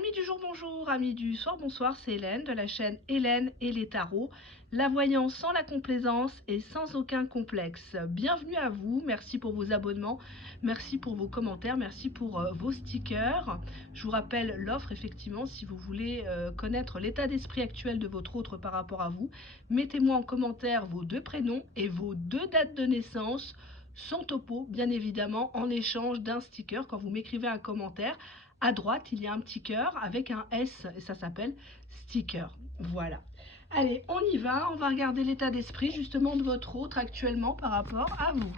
Amis du jour, bonjour, amis du soir, bonsoir, c'est Hélène de la chaîne Hélène et les tarots, la voyance sans la complaisance et sans aucun complexe. Bienvenue à vous, merci pour vos abonnements, merci pour vos commentaires, merci pour vos stickers. Je vous rappelle l'offre, effectivement, si vous voulez connaître l'état d'esprit actuel de votre autre par rapport à vous, mettez-moi en commentaire vos 2 prénoms et vos 2 dates de naissance, sans topo, bien évidemment, en échange d'un sticker. Quand vous m'écrivez un commentaire, à droite, il y a un petit cœur avec un S et ça s'appelle sticker. Voilà. Allez, on y va. On va regarder l'état d'esprit justement de votre autre actuellement par rapport à vous.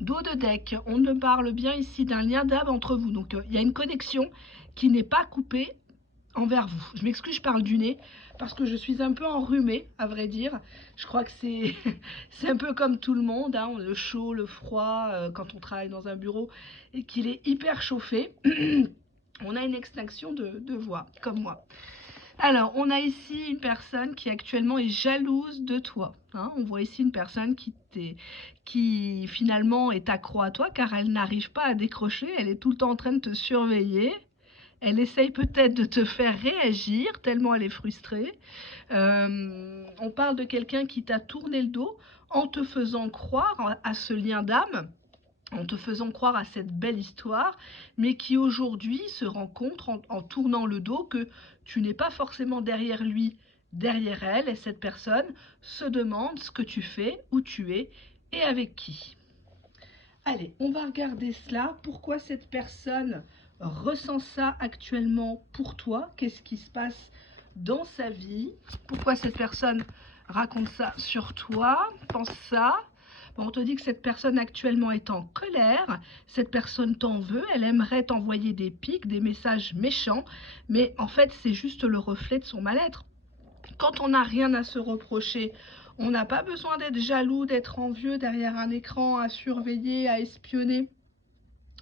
Dos de deck, on ne parle bien ici d'un lien d'âme entre vous. Donc, il y a une connexion qui n'est pas coupée envers vous. Je m'excuse, je parle du nez parce que je suis un peu enrhumée, à vrai dire. Je crois que c'est c'est un peu comme tout le monde, hein, le chaud, le froid, quand on travaille dans un bureau et qu'il est hyper chauffé, on a une extinction de voix, comme moi. Alors, on a ici une personne qui actuellement est jalouse de toi. Hein. On voit ici une personne qui finalement est accro à toi car elle n'arrive pas à décrocher, elle est tout le temps en train de te surveiller. Elle essaye peut-être de te faire réagir, tellement elle est frustrée. On parle de quelqu'un qui t'a tourné le dos en te faisant croire à ce lien d'âme, en te faisant croire à cette belle histoire, mais qui aujourd'hui se rend compte en tournant le dos que tu n'es pas forcément derrière lui, derrière elle, et cette personne se demande ce que tu fais, où tu es et avec qui. Allez, on va regarder cela. Pourquoi cette personne ressent ça actuellement pour toi? Qu'est-ce qui se passe dans sa vie? Pourquoi cette personne raconte ça sur toi? Pense ça. Bon, on te dit que cette personne actuellement est en colère. Cette personne t'en veut. Elle aimerait t'envoyer des pics, des messages méchants. Mais en fait, c'est juste le reflet de son mal-être. Quand on n'a rien à se reprocher, on n'a pas besoin d'être jaloux, d'être envieux derrière un écran, à surveiller, à espionner.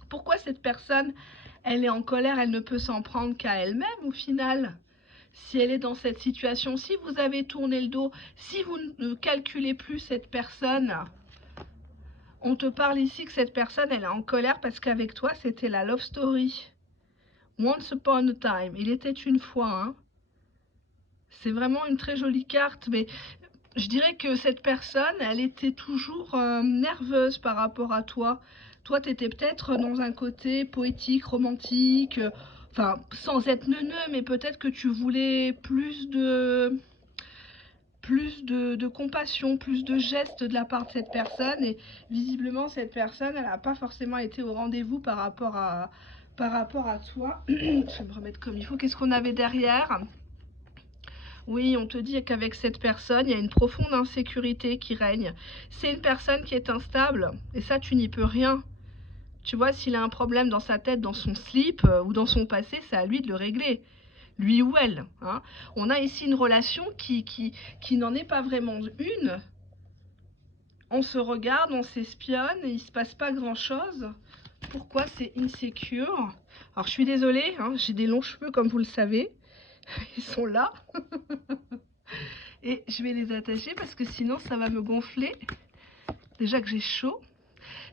Pourquoi cette personne, elle est en colère, elle ne peut s'en prendre qu'à elle-même au final? Si elle est dans cette situation, si vous avez tourné le dos, si vous ne calculez plus cette personne, on te parle ici que cette personne, elle est en colère parce qu'avec toi, c'était la love story. Once upon a time, il était une fois, hein. C'est vraiment une très jolie carte, mais je dirais que cette personne, elle était toujours nerveuse par rapport à toi. Toi, tu étais peut-être dans un côté poétique, romantique, enfin, sans être neuneux, mais peut-être que tu voulais plus de compassion, plus de gestes de la part de cette personne. Et visiblement, cette personne, elle n'a pas forcément été au rendez-vous par rapport à toi. Je vais me remettre comme il faut. Qu'est-ce qu'on avait derrière? Oui, on te dit qu'avec cette personne, il y a une profonde insécurité qui règne. C'est une personne qui est instable, et ça, tu n'y peux rien. Tu vois, s'il a un problème dans sa tête, dans son slip ou dans son passé, c'est à lui de le régler. Lui ou elle. Hein. On a ici une relation qui n'en est pas vraiment une. On se regarde, on s'espionne, et il ne se passe pas grand-chose. Pourquoi c'est insécure? Alors, je suis désolée, hein, j'ai des longs cheveux, comme vous le savez. Ils sont là. Et je vais les attacher parce que sinon ça va me gonfler. Déjà que j'ai chaud.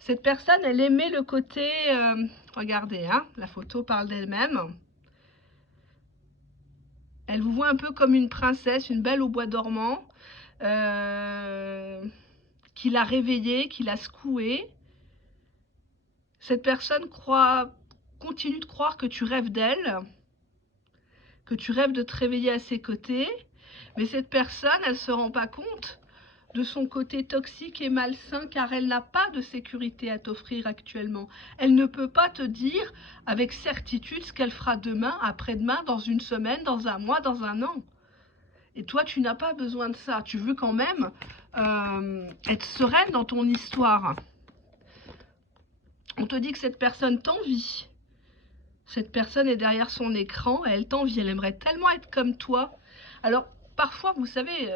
Cette personne, elle aimait le côté... regardez, hein, la photo parle d'elle-même. Elle vous voit un peu comme une princesse, une belle au bois dormant, qui l'a réveillée, qui l'a secouée. Cette personne continue de croire que tu rêves d'elle, que tu rêves de te réveiller à ses côtés. Mais cette personne, elle ne se rend pas compte de son côté toxique et malsain car elle n'a pas de sécurité à t'offrir actuellement. Elle ne peut pas te dire avec certitude ce qu'elle fera demain, après-demain, dans une semaine, dans un mois, dans un an. Et toi, tu n'as pas besoin de ça. Tu veux quand même être sereine dans ton histoire. On te dit que cette personne t'envie. Cette personne est derrière son écran, elle t'envie, elle aimerait tellement être comme toi. Alors, parfois, vous savez,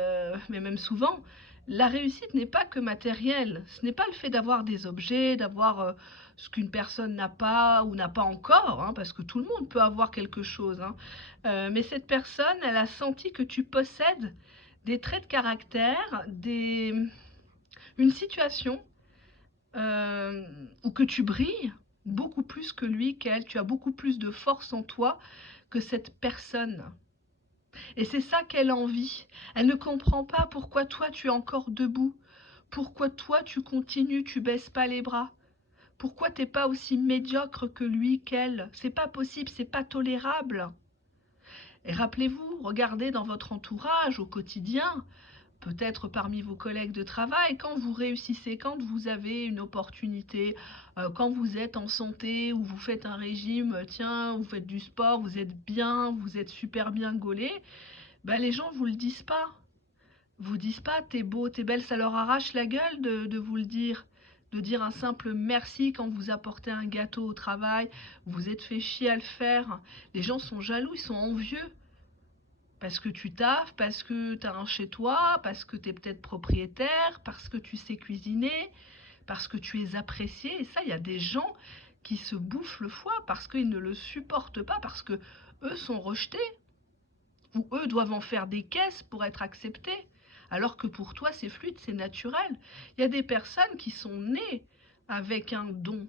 mais même souvent, la réussite n'est pas que matérielle. Ce n'est pas le fait d'avoir des objets, d'avoir ce qu'une personne n'a pas ou n'a pas encore, hein, parce que tout le monde peut avoir quelque chose. Hein. Mais cette personne, elle a senti que tu possèdes des traits de caractère, une situation où que tu brilles. beaucoup plus que lui, qu'elle. Tu as beaucoup plus de force en toi que cette personne. Et c'est ça qu'elle envie. Elle ne comprend pas pourquoi toi tu es encore debout. Pourquoi toi tu continues, tu baisses pas les bras. Pourquoi t'es pas aussi médiocre que lui, qu'elle? C'est pas possible, c'est pas tolérable. Et rappelez-vous, regardez dans votre entourage au quotidien, peut-être parmi vos collègues de travail, quand vous réussissez, quand vous avez une opportunité, quand vous êtes en santé ou vous faites un régime, tiens, vous faites du sport, vous êtes bien, vous êtes super bien gaulé, ben les gens vous le disent pas. Vous disent pas t'es beau, t'es belle, ça leur arrache la gueule de vous le dire. De dire un simple merci quand vous apportez un gâteau au travail, vous êtes fait chier à le faire. Les gens sont jaloux, ils sont envieux. Parce que tu taffes, parce que tu as un chez toi, parce que tu es peut-être propriétaire, parce que tu sais cuisiner, parce que tu es apprécié. Et ça, il y a des gens qui se bouffent le foie parce qu'ils ne le supportent pas, parce que eux sont rejetés, ou eux doivent en faire des caisses pour être acceptés, alors que pour toi, c'est fluide, c'est naturel. Il y a des personnes qui sont nées avec un don,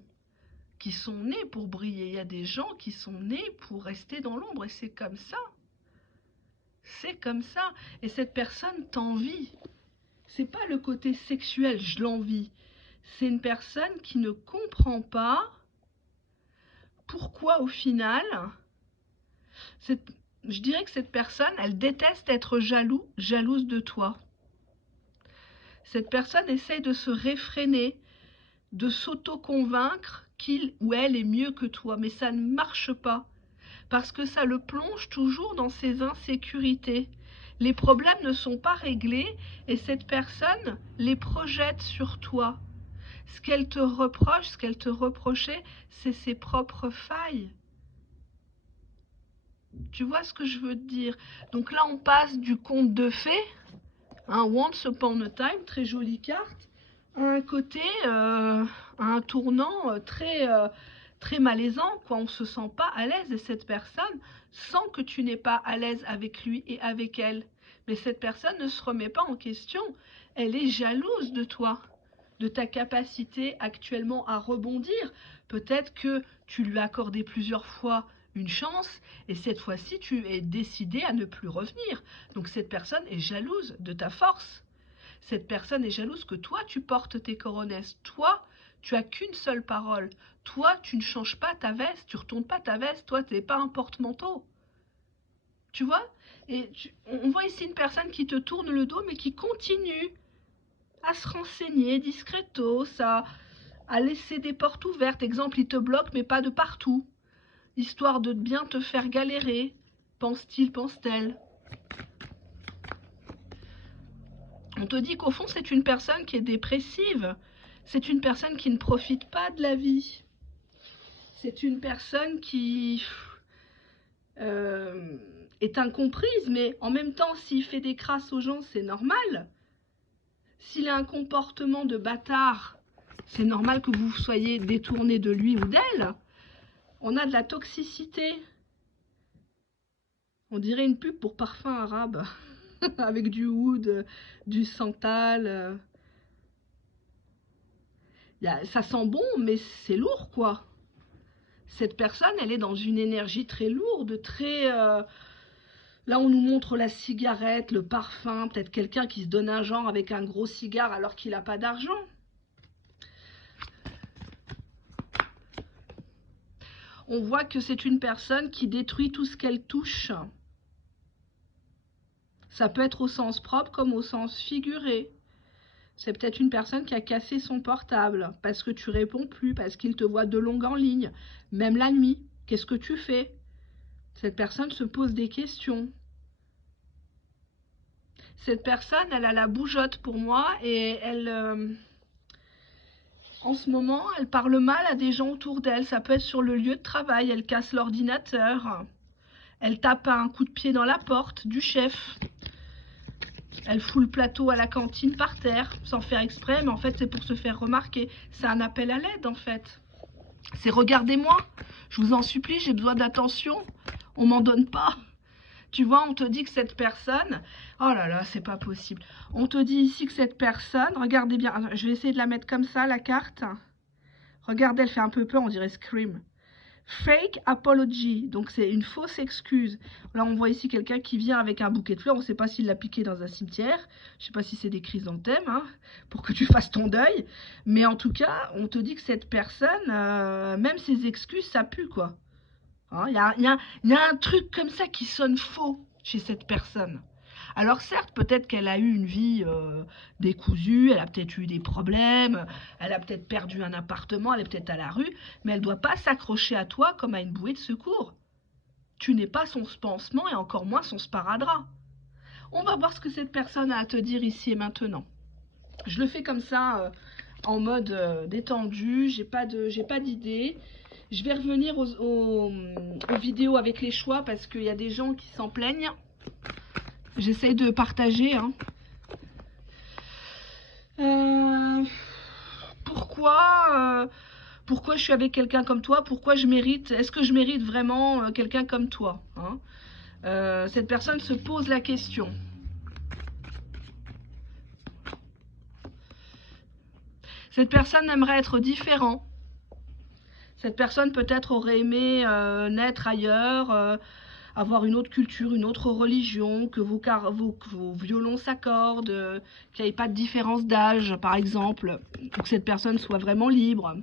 qui sont nées pour briller. Il y a des gens qui sont nés pour rester dans l'ombre, et c'est comme ça. C'est comme ça. Et cette personne t'envie. C'est pas le côté sexuel, je l'envie. C'est une personne qui ne comprend pas pourquoi au final, je dirais que cette personne, elle déteste être jalouse de toi. Cette personne essaye de se réfréner, de s'auto-convaincre qu'il ou elle est mieux que toi. Mais ça ne marche pas. Parce que ça le plonge toujours dans ses insécurités. Les problèmes ne sont pas réglés et cette personne les projette sur toi. Ce qu'elle te reproche, ce qu'elle te reprochait, c'est ses propres failles. Tu vois ce que je veux te dire? Donc là, on passe du conte de fées, Once Upon a Time, très jolie carte, à un côté, à un tournant très malaisant, quoi. On se sent pas à l'aise et cette personne sent que tu n'es pas à l'aise avec lui et avec elle. Mais cette personne ne se remet pas en question. Elle est jalouse de toi, de ta capacité actuellement à rebondir. Peut-être que tu lui as accordé plusieurs fois une chance et cette fois-ci tu es décidé à ne plus revenir. Donc cette personne est jalouse de ta force. Cette personne est jalouse que toi tu portes tes coronesses. Toi, tu as qu'une seule parole. Toi, tu ne changes pas ta veste, tu retournes pas ta veste. Toi, tu n'es pas un porte-manteau. Tu vois? Et on voit ici une personne qui te tourne le dos, mais qui continue à se renseigner discretos, à laisser des portes ouvertes. Exemple, il te bloque, mais pas de partout. Histoire de bien te faire galérer. Pense-t-il, pense-t-elle? On te dit qu'au fond, c'est une personne qui est dépressive. C'est une personne qui ne profite pas de la vie. C'est une personne qui est incomprise, mais en même temps, s'il fait des crasses aux gens, c'est normal. S'il a un comportement de bâtard, c'est normal que vous soyez détourné de lui ou d'elle. On a de la toxicité. On dirait une pub pour parfum arabe, avec du oud, du santal. Ça sent bon, mais c'est lourd, quoi. Cette personne, elle est dans une énergie très lourde, très... Là, on nous montre la cigarette, le parfum, peut-être quelqu'un qui se donne un genre avec un gros cigare alors qu'il n'a pas d'argent. On voit que c'est une personne qui détruit tout ce qu'elle touche. Ça peut être au sens propre comme au sens figuré. C'est peut-être une personne qui a cassé son portable parce que tu réponds plus, parce qu'il te voit de longue en ligne, même la nuit. Qu'est-ce que tu fais? Cette personne se pose des questions. Cette personne, elle a la bougeotte pour moi et elle, en ce moment, elle parle mal à des gens autour d'elle. Ça peut être sur le lieu de travail, elle casse l'ordinateur. Elle tape un coup de pied dans la porte du chef. Elle fout le plateau à la cantine par terre, sans faire exprès, mais en fait, c'est pour se faire remarquer. C'est un appel à l'aide, en fait. C'est regardez-moi, je vous en supplie, j'ai besoin d'attention. On m'en donne pas. Tu vois, on te dit que cette personne... Oh là là, c'est pas possible. On te dit ici que cette personne... Regardez bien, je vais essayer de la mettre comme ça, la carte. Regarde, elle fait un peu peur, on dirait Scream. Fake apology, donc c'est une fausse excuse. Là, on voit ici quelqu'un qui vient avec un bouquet de fleurs. On ne sait pas s'il l'a piqué dans un cimetière. Je ne sais pas si c'est des chrysanthèmes, hein, pour que tu fasses ton deuil. Mais en tout cas, on te dit que cette personne, même ses excuses, ça pue, quoi. Il y a un truc comme ça qui sonne faux chez cette personne. Alors certes, peut-être qu'elle a eu une vie décousue, elle a peut-être eu des problèmes, elle a peut-être perdu un appartement, elle est peut-être à la rue, mais elle ne doit pas s'accrocher à toi comme à une bouée de secours. Tu n'es pas son pansement et encore moins son sparadrap. On va voir ce que cette personne a à te dire ici et maintenant. Je le fais comme ça, en mode détendu, j'ai pas d'idée. Je vais revenir aux vidéos avec les choix parce qu'il y a des gens qui s'en plaignent. J'essaye de partager. Hein. Pourquoi je suis avec quelqu'un comme toi? Pourquoi je mérite? Est-ce que je mérite vraiment quelqu'un comme toi, hein? Cette personne se pose la question. Cette personne aimerait être différent. Cette personne peut-être aurait aimé naître ailleurs, avoir une autre culture, une autre religion, que vos violons s'accordent, qu'il n'y ait pas de différence d'âge, par exemple, ou que cette personne soit vraiment libre.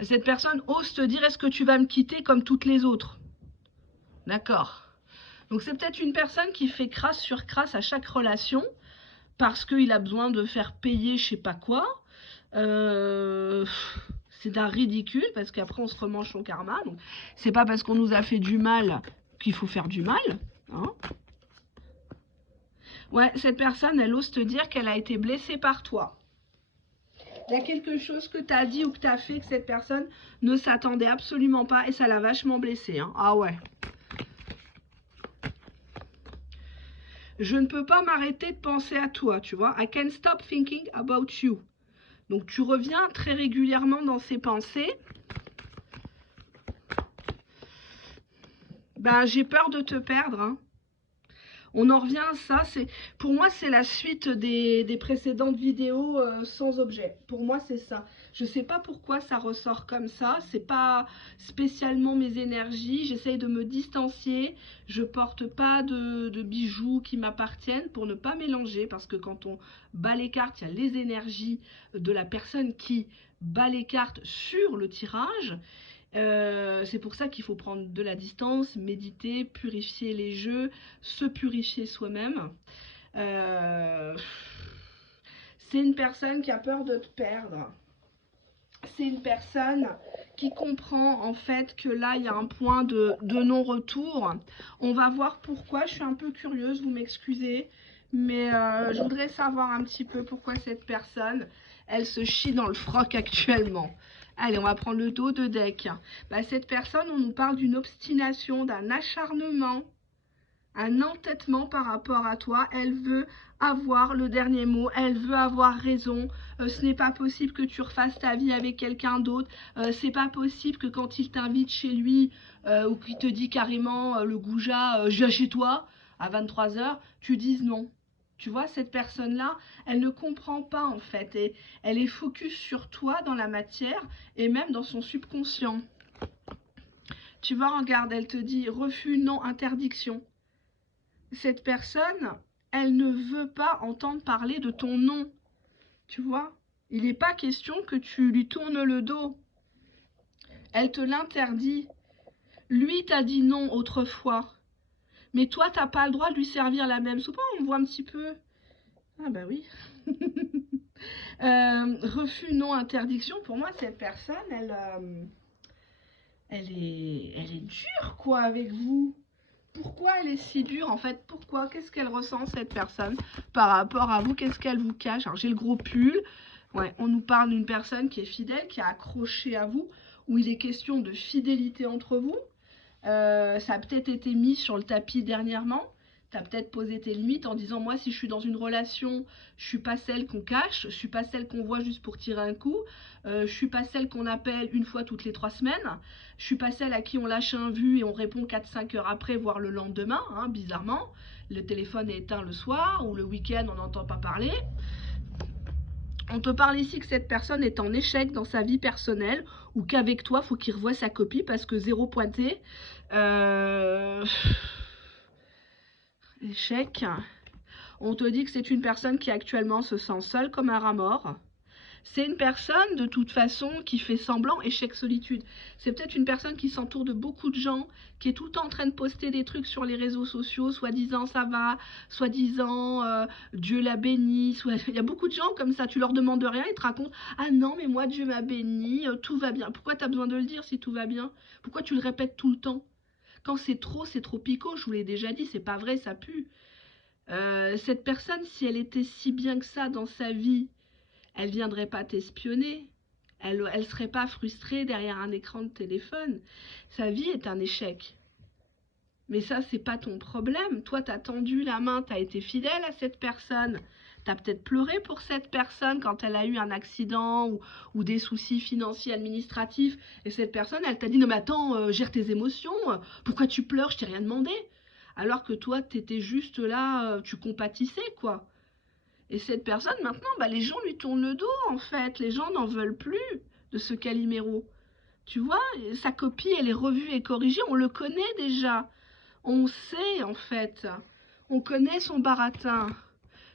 Cette personne ose te dire, est-ce que tu vas me quitter comme toutes les autres? D'accord. Donc c'est peut-être une personne qui fait crasse sur crasse à chaque relation, parce qu'il a besoin de faire payer je sais pas quoi. C'est d'un ridicule, parce qu'après on se remange son karma. Donc c'est pas parce qu'on nous a fait du mal qu'il faut faire du mal. Hein. Ouais, cette personne, elle ose te dire qu'elle a été blessée par toi. Il y a quelque chose que tu as dit ou que tu as fait que cette personne ne s'attendait absolument pas et ça l'a vachement blessée. Hein. Ah ouais. Je ne peux pas m'arrêter de penser à toi, tu vois. I can't stop thinking about you. Donc tu reviens très régulièrement dans ces pensées. Ben, j'ai peur de te perdre. Hein. On en revient à ça. Pour moi, c'est la suite des précédentes vidéos sans objet. Pour moi, c'est ça. Je ne sais pas pourquoi ça ressort comme ça. C'est pas spécialement mes énergies. J'essaye de me distancier. Je porte pas de bijoux qui m'appartiennent pour ne pas mélanger. Parce que quand on bat les cartes, il y a les énergies de la personne qui bat les cartes sur le tirage. C'est pour ça qu'il faut prendre de la distance, méditer, purifier les jeux, se purifier soi-même. C'est une personne qui a peur de te perdre. C'est une personne qui comprend en fait que là il y a un point de non-retour. On va voir pourquoi, je suis un peu curieuse, vous m'excusez, mais je voudrais savoir un petit peu pourquoi cette personne, elle se chie dans le froc actuellement. Allez, on va prendre le dos de deck. Bah, cette personne, on nous parle d'une obstination, d'un acharnement, un entêtement par rapport à toi. Elle veut avoir le dernier mot, elle veut avoir raison. Ce n'est pas possible que tu refasses ta vie avec quelqu'un d'autre. C'est pas possible que quand il t'invite chez lui ou qu'il te dit carrément le goujat, je viens chez toi à 23 h, tu dises non. Tu vois, cette personne-là, elle ne comprend pas en fait. Et elle est focus sur toi dans la matière et même dans son subconscient. Tu vois, regarde, elle te dit refus, non, interdiction. Cette personne, elle ne veut pas entendre parler de ton nom. Tu vois, il n'est pas question que tu lui tournes le dos. Elle te l'interdit. Lui t'a dit non autrefois. Mais toi, tu n'as pas le droit de lui servir la même soupe. On voit un petit peu. Ah bah oui. Refus, non, interdiction. Pour moi, cette personne, elle est dure, quoi, avec vous. Pourquoi elle est si dure, en fait? Pourquoi? Qu'est-ce qu'elle ressent, cette personne, par rapport à vous? Qu'est-ce qu'elle vous cache? Alors, j'ai le gros pull. Ouais, on nous parle d'une personne qui est fidèle, qui a accroché à vous, où il est question de fidélité entre vous. Ça a peut-être été mis sur le tapis dernièrement. Tu as peut-être posé tes limites en disant, moi, si je suis dans une relation, je suis pas celle qu'on cache, je suis pas celle qu'on voit juste pour tirer un coup, je suis pas celle qu'on appelle une fois toutes les 3 semaines, je suis pas celle à qui on lâche un vu et on répond 4-5 heures après, voire le lendemain, hein, bizarrement. Le téléphone est éteint le soir ou le week-end, on n'entend pas parler. On te parle ici que cette personne est en échec dans sa vie personnelle ou qu'avec toi, il faut qu'il revoie sa copie parce que 0 pointé. Échec. On te dit que c'est une personne qui actuellement se sent seule comme un rat mort. C'est une personne, de toute façon, qui fait semblant, échec solitude. C'est peut-être une personne qui s'entoure de beaucoup de gens, qui est tout le temps en train de poster des trucs sur les réseaux sociaux, soi-disant ça va, soi-disant Dieu l'a béni. Il y a beaucoup de gens comme ça, tu leur demandes rien, ils te racontent « Ah non, mais moi Dieu m'a béni, tout va bien ». Pourquoi tu as besoin de le dire si tout va bien? Pourquoi tu le répètes tout le temps? Quand c'est trop picot, je vous l'ai déjà dit, c'est pas vrai, ça pue. Cette personne, si elle était si bien que ça dans sa vie, elle viendrait pas t'espionner. Elle serait pas frustrée derrière un écran de téléphone. Sa vie est un échec. Mais ça, c'est pas ton problème. Toi, t'as tendu la main, t'as été fidèle à cette personne. T'as peut-être pleuré pour cette personne quand elle a eu un accident ou des soucis financiers, administratifs. Et cette personne, elle t'a dit « Non mais attends, gère tes émotions. Pourquoi tu pleures? Je t'ai rien demandé. » Alors que toi, t'étais juste là, tu compatissais, quoi. Et cette personne, maintenant, bah, les gens lui tournent le dos, en fait. Les gens n'en veulent plus de ce Calimero. Tu vois, sa copie, elle est revue et corrigée. On le connaît déjà. On sait, en fait. On connaît son baratin.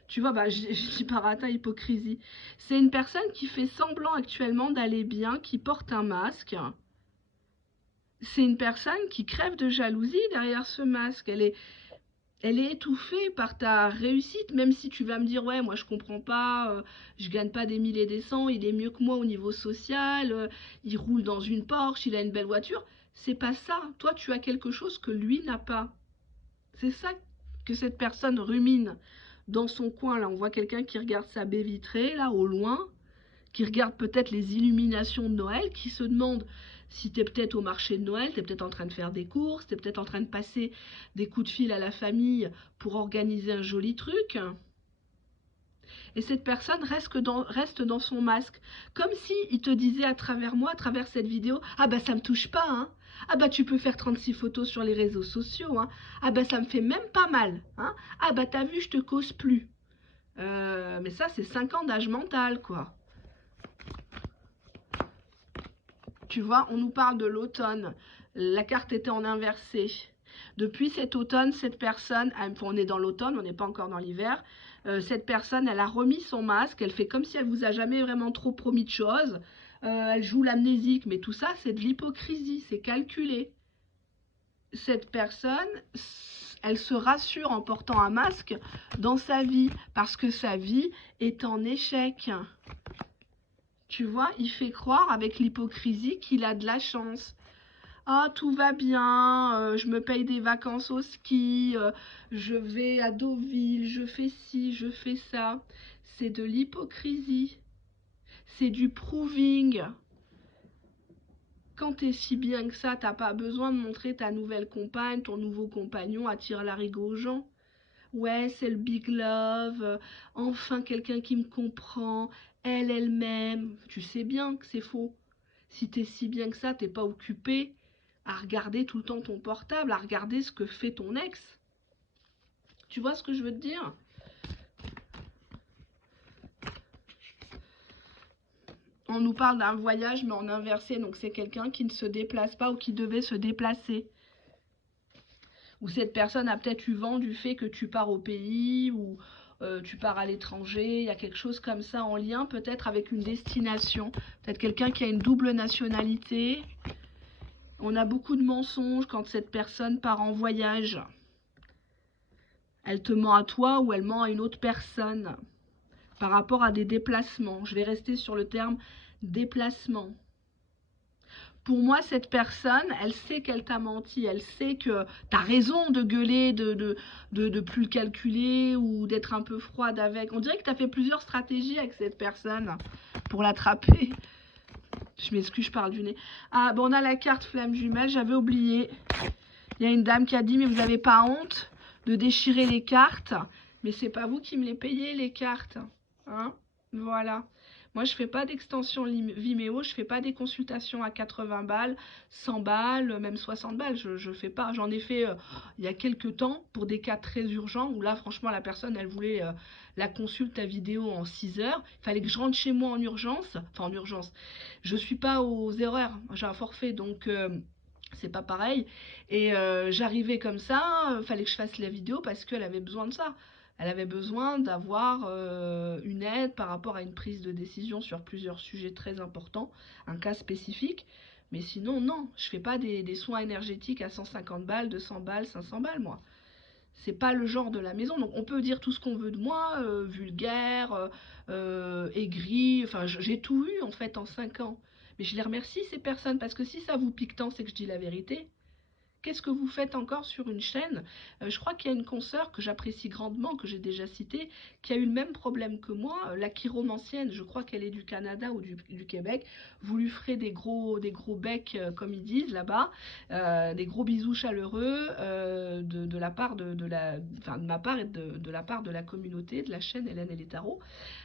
Tu vois, bah, je dis baratin, hypocrisie. C'est une personne qui fait semblant actuellement d'aller bien, qui porte un masque. C'est une personne qui crève de jalousie derrière ce masque. Elle est étouffée par ta réussite, même si tu vas me dire « Ouais, moi je comprends pas, je gagne pas des milliers et des cents, il est mieux que moi au niveau social, il roule dans une Porsche, il a une belle voiture. » C'est pas ça. Toi, tu as quelque chose que lui n'a pas. C'est ça que cette personne rumine dans son coin. Là, on voit quelqu'un qui regarde sa baie vitrée, là, au loin, qui regarde peut-être les illuminations de Noël, qui se demande si tu es peut-être au marché de Noël, tu es peut-être en train de faire des courses, tu es peut-être en train de passer des coups de fil à la famille pour organiser un joli truc. Et cette personne reste dans son masque, comme si il te disait à travers moi, à travers cette vidéo, « Ah bah ça me touche pas, hein. Ah bah tu peux faire 36 photos sur les réseaux sociaux, hein. Ah bah ça me fait même pas mal, hein. Ah bah t'as vu, je te cause plus. » Mais ça, c'est 5 ans d'âge mental, quoi. Tu vois, on nous parle de l'automne. La carte était en inversé. Depuis cet automne, cette personne, on est dans l'automne, on n'est pas encore dans l'hiver, cette personne, elle a remis son masque, elle fait comme si elle vous a jamais vraiment trop promis de choses, elle joue l'amnésique, mais tout ça, c'est de l'hypocrisie, c'est calculé. Cette personne, elle se rassure en portant un masque dans sa vie, parce que sa vie est en échec. Tu vois, il fait croire avec l'hypocrisie qu'il a de la chance. Ah, tout va bien, je me paye des vacances au ski, je vais à Deauville, je fais ci, je fais ça. C'est de l'hypocrisie. C'est du proving. Quand t'es si bien que ça, t'as pas besoin de montrer ta nouvelle compagne, ton nouveau compagnon attire l'arigot aux gens. Ouais, c'est le big love, enfin quelqu'un qui me comprend, elle-même. Tu sais bien que c'est faux. Si t'es si bien que ça, t'es pas occupé à regarder tout le temps ton portable, à regarder ce que fait ton ex. Tu vois ce que je veux te dire? On nous parle d'un voyage, mais en inversé, donc c'est quelqu'un qui ne se déplace pas ou qui devait se déplacer. Ou cette personne a peut-être eu vent du fait que tu pars au pays ou tu pars à l'étranger, il y a quelque chose comme ça en lien peut-être avec une destination, peut-être quelqu'un qui a une double nationalité. On a beaucoup de mensonges quand cette personne part en voyage. Elle te ment à toi ou elle ment à une autre personne par rapport à des déplacements. Je vais rester sur le terme déplacement. Pour moi, cette personne, elle sait qu'elle t'a menti, elle sait que tu as raison de gueuler, de plus le calculer ou d'être un peu froide avec. On dirait que tu as fait plusieurs stratégies avec cette personne pour l'attraper. Je m'excuse, je parle du nez. Ah, bon, on a la carte flamme jumelle, j'avais oublié. Il y a une dame qui a dit, mais vous n'avez pas honte de déchirer les cartes? Mais c'est pas vous qui me les payez, les cartes. Hein? Voilà. Moi, je fais pas d'extension Vimeo, je fais pas des consultations à 80 balles, 100 balles, même 60 balles. Je fais pas. J'en ai fait il y a quelques temps pour des cas très urgents où là, franchement, la personne, elle voulait la consulte à vidéo en 6 heures. Il fallait que je rentre chez moi en urgence. Enfin, en urgence. Je suis pas aux erreurs. J'ai un forfait, donc c'est pas pareil. Et j'arrivais comme ça, fallait que je fasse la vidéo parce qu'elle avait besoin de ça. Elle avait besoin d'avoir une aide par rapport à une prise de décision sur plusieurs sujets très importants, un cas spécifique. Mais sinon, non, je fais pas des soins énergétiques à 150 balles, 200 balles, 500 balles, moi. C'est pas le genre de la maison. Donc on peut dire tout ce qu'on veut de moi, vulgaire, aigri, enfin j'ai tout eu en fait en 5 ans. Mais je les remercie ces personnes parce que si ça vous pique tant, c'est que je dis la vérité. Qu'est-ce que vous faites encore sur une chaîne? Je crois qu'il y a une consoeur que j'apprécie grandement, que j'ai déjà citée, qui a eu le même problème que moi, la chiromancienne, je crois qu'elle est du Canada ou du Québec. Vous lui ferez des gros becs, comme ils disent là-bas, des gros bisous chaleureux de la part enfin, de ma part et de la part de la communauté, de la chaîne Hélène et les tarots.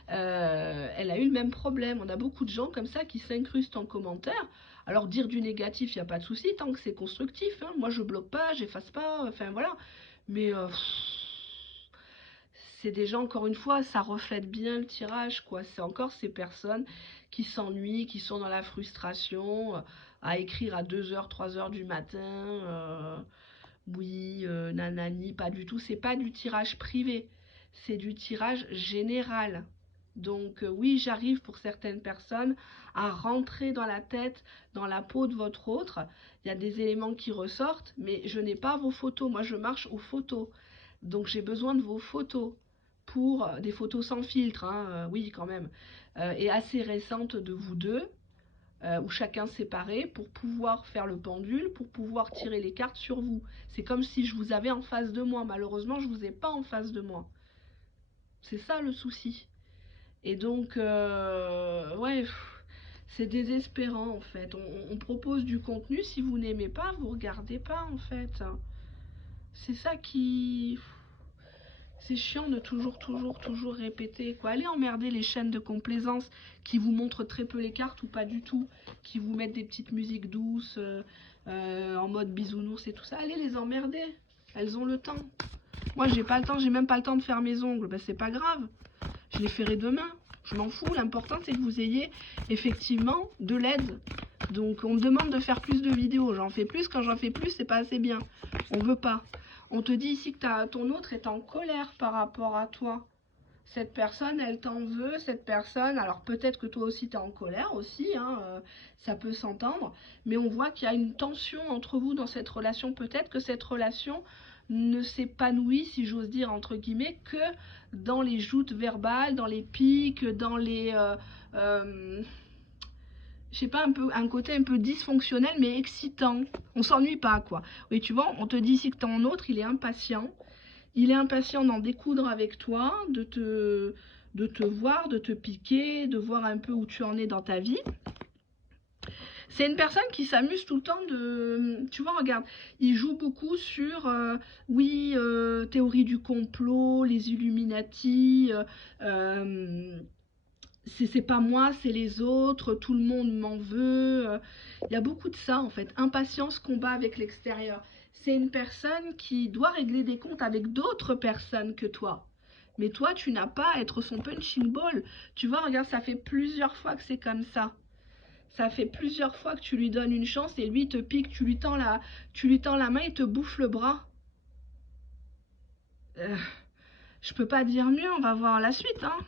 Elle a eu le même problème. On a beaucoup de gens comme ça qui s'incrustent en commentaire. Alors dire du négatif, il n'y a pas de souci, tant que c'est constructif. Hein. Moi, je bloque pas, j'efface pas, enfin voilà. Mais c'est déjà, encore une fois, ça reflète bien le tirage, quoi. C'est encore ces personnes qui s'ennuient, qui sont dans la frustration, à écrire à 2 h, 3 h du matin. Oui, nanani, pas du tout. C'est pas du tirage privé, c'est du tirage général. Donc oui, j'arrive pour certaines personnes à rentrer dans la tête, dans la peau de votre autre. Il y a des éléments qui ressortent, mais je n'ai pas vos photos. Moi, je marche aux photos. Donc j'ai besoin de vos photos pour des photos sans filtre, hein, oui quand même, et assez récentes de vous deux, ou chacun séparé, pour pouvoir faire le pendule, pour pouvoir tirer les cartes sur vous. C'est comme si je vous avais en face de moi. Malheureusement, je ne vous ai pas en face de moi. C'est ça le souci. Et donc, ouais, c'est désespérant en fait. On propose du contenu, si vous n'aimez pas, vous regardez pas en fait. C'est ça qui... C'est chiant de toujours répéter, quoi. Allez emmerder les chaînes de complaisance qui vous montrent très peu les cartes ou pas du tout, qui vous mettent des petites musiques douces, en mode bisounours et tout ça. Allez les emmerder, elles ont le temps. Moi j'ai pas le temps, j'ai même pas le temps de faire mes ongles, ben, c'est pas grave. Je les ferai demain, je m'en fous. L'important c'est que vous ayez effectivement de l'aide. Donc on me demande de faire plus de vidéos, j'en fais plus, quand j'en fais plus c'est pas assez bien. On veut pas. On te dit ici que ton autre est en colère par rapport à toi. Cette personne, elle t'en veut, cette personne, alors peut-être que toi aussi tu es en colère aussi, hein, ça peut s'entendre, mais on voit qu'il y a une tension entre vous dans cette relation. Peut-être que cette relation ne s'épanouit, si j'ose dire, entre guillemets, que dans les joutes verbales, dans les pics, dans les... je sais pas, un côté un peu dysfonctionnel mais excitant. On s'ennuie pas, quoi. Oui, tu vois, on te dit ici que ton autre, il est impatient. Il est impatient d'en découdre avec toi, de te voir, de te piquer, de voir un peu où tu en es dans ta vie. C'est une personne qui s'amuse tout le temps de... Tu vois, regarde, il joue beaucoup sur, oui, théorie du complot, les Illuminati, c'est pas moi, c'est les autres, tout le monde m'en veut. Il y a beaucoup de ça en fait. Impatience, combat avec l'extérieur. C'est une personne qui doit régler des comptes avec d'autres personnes que toi. Mais toi, tu n'as pas à être son punching ball. Tu vois, regarde, ça fait plusieurs fois que c'est comme ça. Ça fait plusieurs fois que tu lui donnes une chance et lui il te pique, tu lui tends la main et te bouffe le bras. Je peux pas dire mieux, on va voir la suite, hein.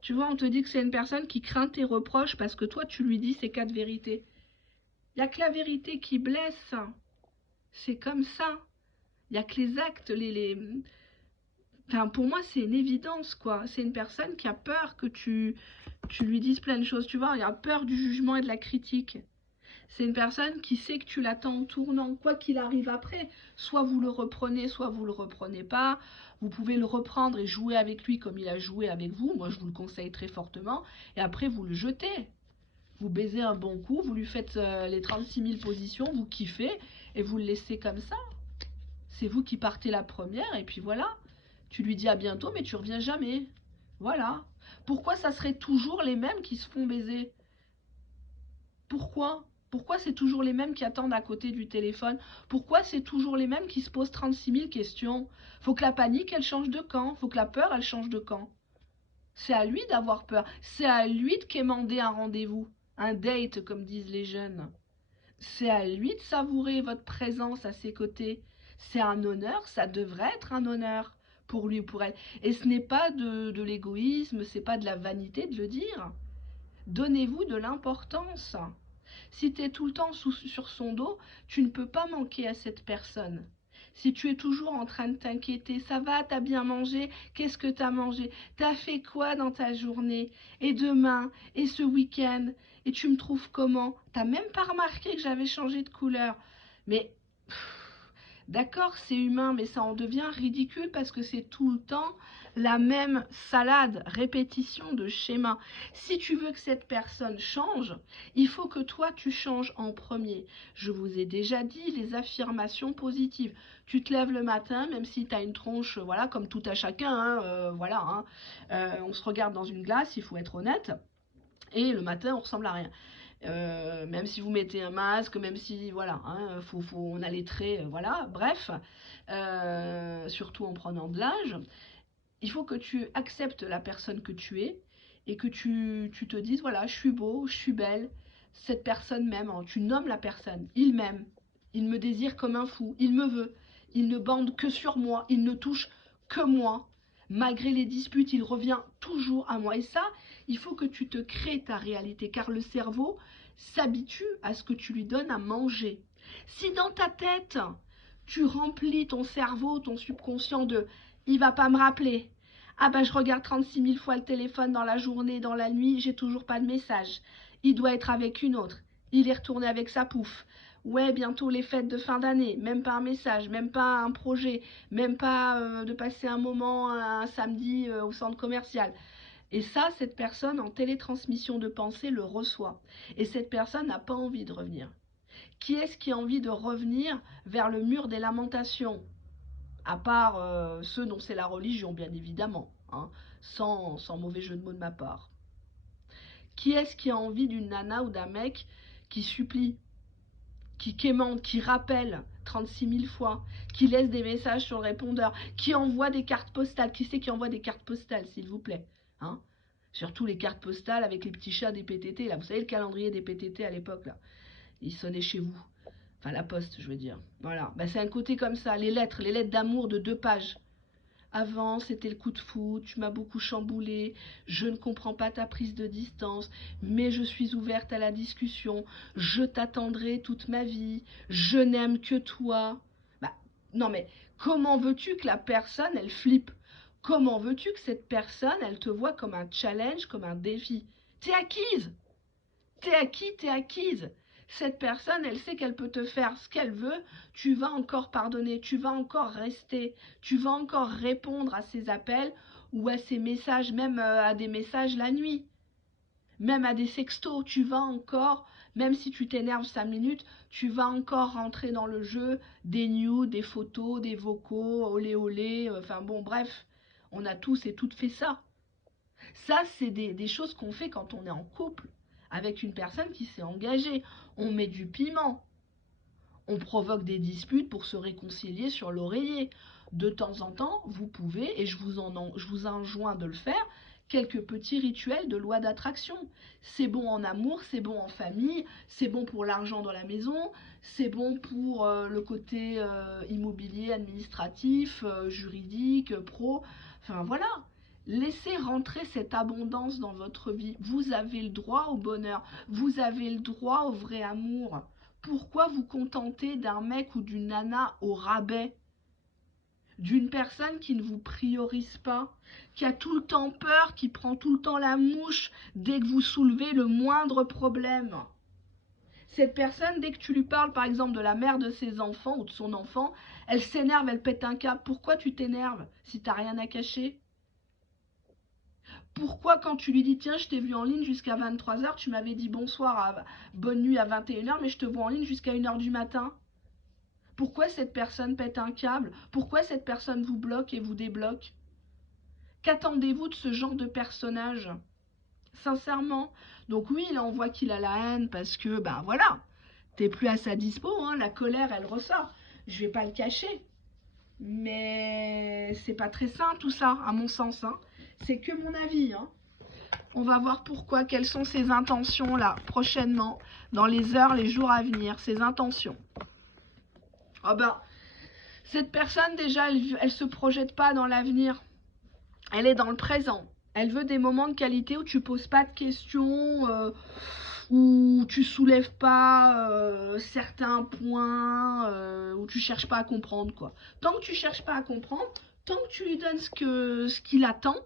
Tu vois, on te dit que c'est une personne qui craint tes reproches parce que toi, tu lui dis ces 4 vérités. Il n'y a que la vérité qui blesse. C'est comme ça. Il n'y a que les actes, Enfin, pour moi, c'est une évidence, quoi. C'est une personne qui a peur que tu lui dises plein de choses. Tu vois, il a peur du jugement et de la critique. C'est une personne qui sait que tu l'attends en tournant, quoi qu'il arrive après. Soit vous le reprenez, soit vous le reprenez pas. Vous pouvez le reprendre et jouer avec lui comme il a joué avec vous. Moi, je vous le conseille très fortement. Et après, vous le jetez. Vous baisez un bon coup, vous lui faites les 36 000 positions, vous kiffez et vous le laissez comme ça. C'est vous qui partez la première et puis voilà. Tu lui dis à bientôt, mais tu reviens jamais. Voilà. Pourquoi ça serait toujours les mêmes qui se font baiser? Pourquoi? Pourquoi c'est toujours les mêmes qui attendent à côté du téléphone? Pourquoi c'est toujours les mêmes qui se posent 36 000 questions? Faut que la panique, elle change de camp. Faut que la peur, elle change de camp. C'est à lui d'avoir peur. C'est à lui de quémander un rendez-vous. Un date, comme disent les jeunes. C'est à lui de savourer votre présence à ses côtés. C'est un honneur, ça devrait être un honneur pour lui ou pour elle. Et ce n'est pas de l'égoïsme, c'est pas de la vanité de le dire. Donnez-vous de l'importance. Si tu es tout le temps sur son dos, tu ne peux pas manquer à cette personne. Si tu es toujours en train de t'inquiéter, ça va, t'as bien mangé, qu'est-ce que t'as mangé, t'as fait quoi dans ta journée, et demain, et ce week-end, et tu me trouves comment, t'as même pas remarqué que j'avais changé de couleur. Mais d'accord, c'est humain, mais ça en devient ridicule parce que c'est tout le temps la même salade, répétition de schéma. Si tu veux que cette personne change, il faut que toi tu changes en premier. Je vous ai déjà dit les affirmations positives. Tu te lèves le matin, même si tu as une tronche, voilà, comme tout à chacun, hein, voilà, hein, on se regarde dans une glace, il faut être honnête, et le matin on ressemble à rien. Même si vous mettez un masque, même si, voilà, hein, on a les traits, voilà, bref, surtout en prenant de l'âge, il faut que tu acceptes la personne que tu es et que tu te dises, voilà, je suis beau, je suis belle, cette personne m'aime, hein, tu nommes la personne, il m'aime, il me désire comme un fou, il me veut, il ne bande que sur moi, il ne touche que moi, malgré les disputes, il revient toujours à moi. Et ça, il faut que tu te crées ta réalité, car le cerveau s'habitue à ce que tu lui donnes à manger. Si dans ta tête, tu remplis ton cerveau, ton subconscient de « il va pas me rappeler », ah ben je regarde 36 000 fois le téléphone dans la journée, dans la nuit, j'ai toujours pas de message. Il doit être avec une autre. Il est retourné avec sa pouffe. Ouais, bientôt les fêtes de fin d'année. Même pas un message, même pas un projet, même pas de passer un moment un samedi au centre commercial. Et ça, cette personne en télétransmission de pensée le reçoit. Et cette personne n'a pas envie de revenir. Qui est-ce qui a envie de revenir vers le mur des lamentations? À part ceux dont c'est la religion, bien évidemment, hein, sans mauvais jeu de mots de ma part. Qui est-ce qui a envie d'une nana ou d'un mec qui supplie, qui quémande, qui rappelle 36 000 fois, qui laisse des messages sur le répondeur, qui envoie des cartes postales? Qui c'est qui envoie des cartes postales, s'il vous plaît, hein? Surtout les cartes postales avec les petits chats des PTT, là. Vous savez, le calendrier des PTT à l'époque, là. Il sonnait chez vous. Enfin, la poste, je veux dire. Voilà. Ben, c'est un côté comme ça. Les lettres d'amour de 2 pages. Avant, c'était le coup de foudre, tu m'as beaucoup chamboulé, je ne comprends pas ta prise de distance, mais je suis ouverte à la discussion, je t'attendrai toute ma vie, je n'aime que toi. Bah, non mais, comment veux-tu que la personne, elle flippe? Comment veux-tu que cette personne, elle te voit comme un challenge, comme un défi? T'es acquise! T'es acquis, t'es acquise. Cette personne, elle sait qu'elle peut te faire ce qu'elle veut, tu vas encore pardonner, tu vas encore rester, tu vas encore répondre à ses appels ou à ses messages, même à des messages la nuit, même à des sextos, tu vas encore, même si tu t'énerves 5 minutes, tu vas encore rentrer dans le jeu des news, des photos, des vocaux, olé olé, enfin bon bref, on a tous et toutes fait ça. Ça, c'est des choses qu'on fait quand on est en couple avec une personne qui s'est engagée. On met du piment. On provoque des disputes pour se réconcilier sur l'oreiller. De temps en temps, vous pouvez, et je vous enjoins de le faire, quelques petits rituels de loi d'attraction. C'est bon en amour, c'est bon en famille, c'est bon pour l'argent dans la maison, c'est bon pour le côté immobilier, administratif, juridique, pro. Enfin voilà. Laissez rentrer cette abondance dans votre vie. Vous avez le droit au bonheur. Vous avez le droit au vrai amour. Pourquoi vous contenter d'un mec ou d'une nana au rabais? D'une personne qui ne vous priorise pas, qui a tout le temps peur, qui prend tout le temps la mouche dès que vous soulevez le moindre problème. Cette personne, dès que tu lui parles par exemple de la mère de ses enfants ou de son enfant, elle s'énerve, elle pète un câble. Pourquoi tu t'énerves si t'as rien à cacher? Pourquoi quand tu lui dis tiens je t'ai vu en ligne jusqu'à 23h, tu m'avais dit bonsoir, bonne nuit à 21h, mais je te vois en ligne jusqu'à 1h du matin? Pourquoi cette personne pète un câble? Pourquoi cette personne vous bloque et vous débloque? Qu'attendez-vous de ce genre de personnage? Sincèrement. Donc oui, là on voit qu'il a la haine parce que, ben voilà, t'es plus à sa dispo, hein, la colère elle ressort. Je vais pas le cacher. Mais c'est pas très sain tout ça, à mon sens. Hein. C'est que mon avis. Hein. On va voir pourquoi, quelles sont ses intentions là, prochainement, dans les heures, les jours à venir, ses intentions. Ah ben, cette personne déjà, elle se projette pas dans l'avenir. Elle est dans le présent. Elle veut des moments de qualité où tu poses pas de questions, où tu soulèves pas certains points, où tu cherches pas à comprendre quoi. Tant que tu cherches pas à comprendre, tant que tu lui donnes ce qu'il attend,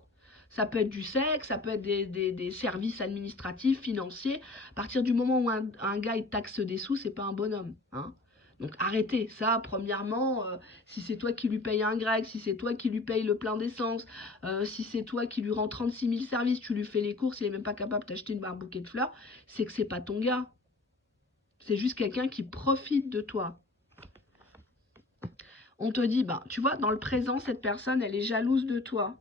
ça peut être du sexe, ça peut être des services administratifs, financiers. À partir du moment où un gars il taxe des sous, c'est pas un bonhomme. Hein. Donc arrêtez ça, premièrement, si c'est toi qui lui paye un grec, si c'est toi qui lui paye le plein d'essence, si c'est toi qui lui rend 36 000 services, tu lui fais les courses, il est même pas capable de t'acheter un bouquet de fleurs, c'est que c'est pas ton gars. C'est juste quelqu'un qui profite de toi. On te dit, ben, tu vois, dans le présent, cette personne, elle est jalouse de toi.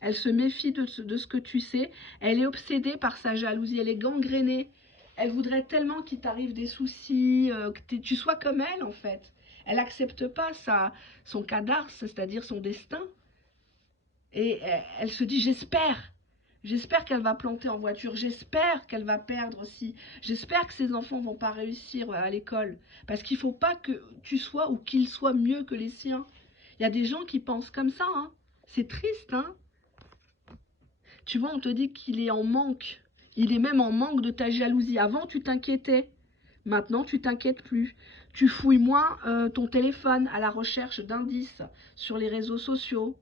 Elle se méfie de ce que tu sais. Elle est obsédée par sa jalousie. Elle est gangrénée. Elle voudrait tellement qu'il t'arrive des soucis, que tu sois comme elle, en fait. Elle n'accepte pas son cadavre, c'est-à-dire son destin. Et elle se dit, j'espère qu'elle va planter en voiture. J'espère qu'elle va perdre aussi. J'espère que ses enfants vont pas réussir à l'école. Parce qu'il ne faut pas que tu sois ou qu'il soit mieux que les siens. Il y a des gens qui pensent comme ça. Hein. C'est triste, hein. Tu vois, on te dit qu'il est en manque. Il est même en manque de ta jalousie. Avant, tu t'inquiétais. Maintenant, tu t'inquiètes plus. Tu fouilles moins ton téléphone à la recherche d'indices sur les réseaux sociaux.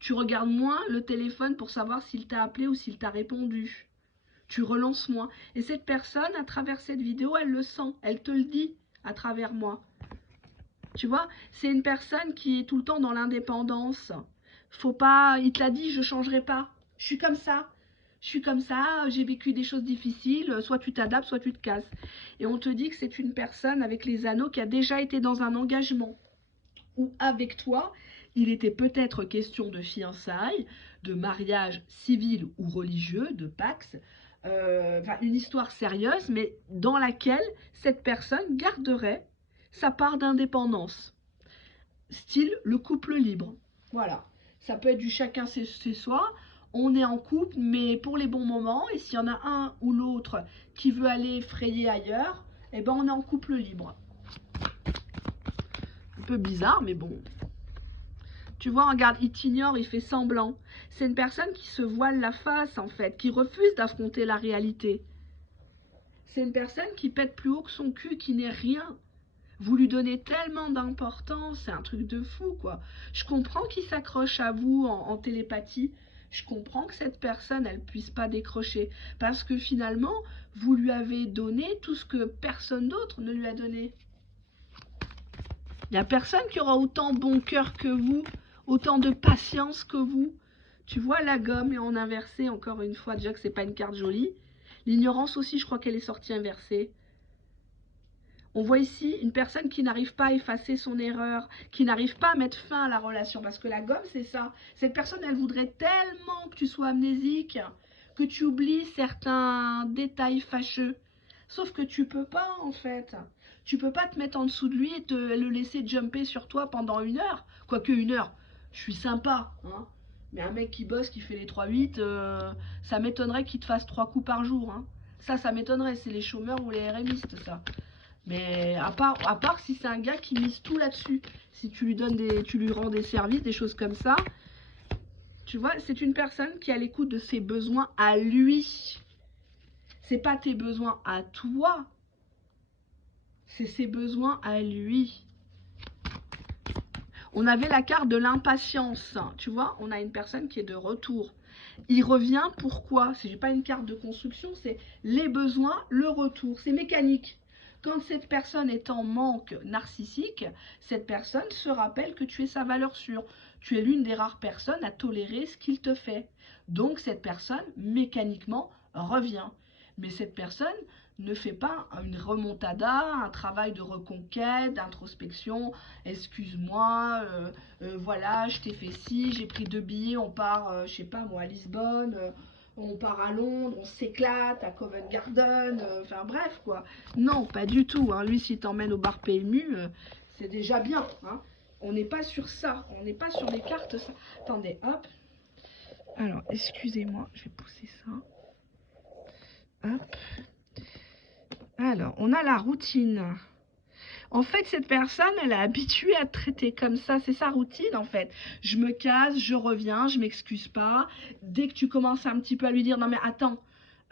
Tu regardes moins le téléphone pour savoir s'il t'a appelé ou s'il t'a répondu. Tu relances moins. Et cette personne, à travers cette vidéo, elle le sent. Elle te le dit à travers moi. Tu vois, c'est une personne qui est tout le temps dans l'indépendance. Faut pas, il te l'a dit, je changerai pas. Je suis comme ça. Je suis comme ça, j'ai vécu des choses difficiles, soit tu t'adaptes, soit tu te casses. Et on te dit que c'est une personne avec les anneaux qui a déjà été dans un engagement. Ou avec toi, il était peut-être question de fiançailles, de mariage civil ou religieux, de Pax, une histoire sérieuse, mais dans laquelle cette personne garderait sa part d'indépendance. Style le couple libre. Voilà. Ça peut être du chacun chez soi. On est en couple, mais pour les bons moments. Et s'il y en a un ou l'autre qui veut aller frayer ailleurs, eh ben on est en couple libre. Un peu bizarre, mais bon. Tu vois, regarde, il t'ignore, il fait semblant. C'est une personne qui se voile la face, en fait, qui refuse d'affronter la réalité. C'est une personne qui pète plus haut que son cul, qui n'est rien. Vous lui donnez tellement d'importance, c'est un truc de fou, quoi. Je comprends qu'il s'accroche à vous en télépathie. Je comprends que cette personne, elle puisse pas décrocher. Parce que finalement, vous lui avez donné tout ce que personne d'autre ne lui a donné. Il n'y a personne qui aura autant bon cœur que vous, autant de patience que vous. Tu vois, la gomme est en inversé, encore une fois, déjà que c'est pas une carte jolie. L'ignorance aussi, je crois qu'elle est sortie inversée. On voit ici une personne qui n'arrive pas à effacer son erreur, qui n'arrive pas à mettre fin à la relation. Parce que la gomme, c'est ça. Cette personne, elle voudrait tellement que tu sois amnésique, que tu oublies certains détails fâcheux. Sauf que tu peux pas, en fait. Tu peux pas te mettre en dessous de lui et le laisser jumper sur toi pendant 1 heure. Quoique 1 heure, je suis sympa, hein. Mais un mec qui bosse, qui fait les 3-8, ça m'étonnerait qu'il te fasse 3 coups par jour. Hein. Ça m'étonnerait. C'est les chômeurs ou les RMistes, ça. Mais à part si c'est un gars qui mise tout là-dessus, si tu lui donnes tu lui rends des services, des choses comme ça, tu vois, c'est une personne qui est à l'écoute de ses besoins à lui. C'est pas tes besoins à toi, c'est ses besoins à lui. On avait la carte de l'impatience, tu vois, on a une personne qui est de retour. Il revient, pourquoi? C'est pas une carte de construction, c'est les besoins, le retour, c'est mécanique. Quand cette personne est en manque narcissique, cette personne se rappelle que tu es sa valeur sûre. Tu es l'une des rares personnes à tolérer ce qu'il te fait. Donc cette personne, mécaniquement, revient. Mais cette personne ne fais pas une remontada, un travail de reconquête, d'introspection. Excuse-moi, voilà, je t'ai fait ci, j'ai pris 2 billets, on part, je sais pas moi, à Lisbonne, on part à Londres, on s'éclate à Covent Garden, enfin bref quoi. Non, pas du tout. Hein. Lui, s'il t'emmène au bar PMU, c'est déjà bien. Hein. On n'est pas sur ça, on n'est pas sur les cartes. Ça. Attendez, hop. Alors, excusez-moi, je vais pousser ça. Hop. Alors, on a la routine. En fait, cette personne, elle est habituée à te traiter comme ça. C'est sa routine, en fait. Je me casse, je reviens, je m'excuse pas. Dès que tu commences un petit peu à lui dire, non mais attends,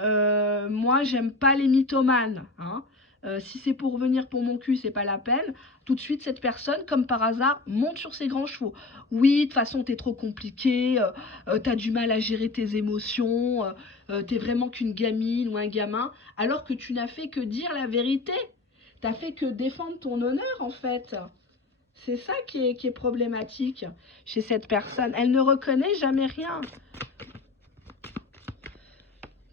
moi, j'aime pas les mythomanes. Hein. Si c'est pour venir pour mon cul, c'est pas la peine. Tout de suite, cette personne, comme par hasard, monte sur ses grands chevaux. Oui, de toute façon, t'es trop compliqué, t'as du mal à gérer tes émotions, t'es vraiment qu'une gamine ou un gamin, alors que tu n'as fait que dire la vérité. T'as fait que défendre ton honneur, en fait. C'est ça qui est problématique chez cette personne. Elle ne reconnaît jamais rien.